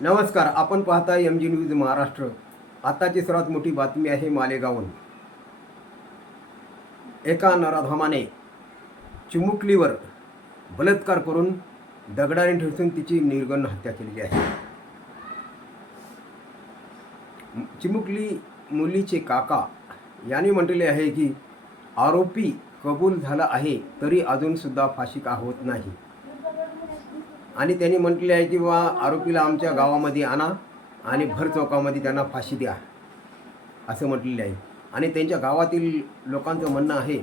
नमस्कार आपण पाहता एम जी न्यूज महाराष्ट्र. आताची सर्वात मोठी बातमी आहे मालेगावून एका नराधामाने चिमुकलीवर बलात्कार करून दगडाने ठेसून तिची निर्गण हत्या केलेली आहे. चिमुकली मुलीचे काका यांनी म्हटलेले आहे की आरोपी कबूल झाला आहे तरी अजूनसुद्धा फाशी का होत नाही. आणि त्यांनी म्हटले आहे की बा आरोपीला आमच्या गावामध्ये आणा आणि भर चौकामध्ये त्यांना फाशी द्या असं म्हटलेलं आहे. आणि त्यांच्या गावातील लोकांचं म्हणणं आहे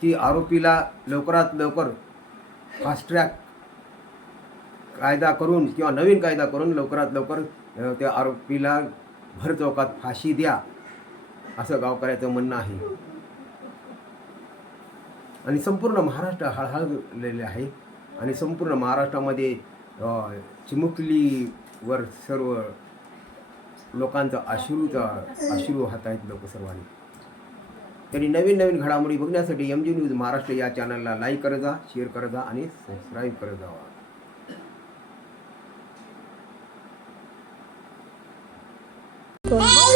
की आरोपीला लवकरात लवकर फास्ट ट्रॅक कायदा करून किंवा नवीन कायदा करून लवकरात लवकर त्या आरोपीला भर चौकात फाशी द्या असं गावकऱ्याचं म्हणणं आहे. आणि संपूर्ण महाराष्ट्र हळहळलेले आहे. आणि संपूर्ण महाराष्ट्रामध्ये चिमुकलीवर सर्व लोकांचा अश्रूचा अश्रू हात आहेत लोक सर्वांनी. तरी नवीन नवीन घडामोडी बघण्यासाठी एम जी न्यूज महाराष्ट्र या चॅनलला लाईक करत जा शेअर करत जा आणि सबस्क्राईब करत जावा Thank हो.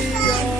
Hallelujah.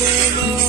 Lord.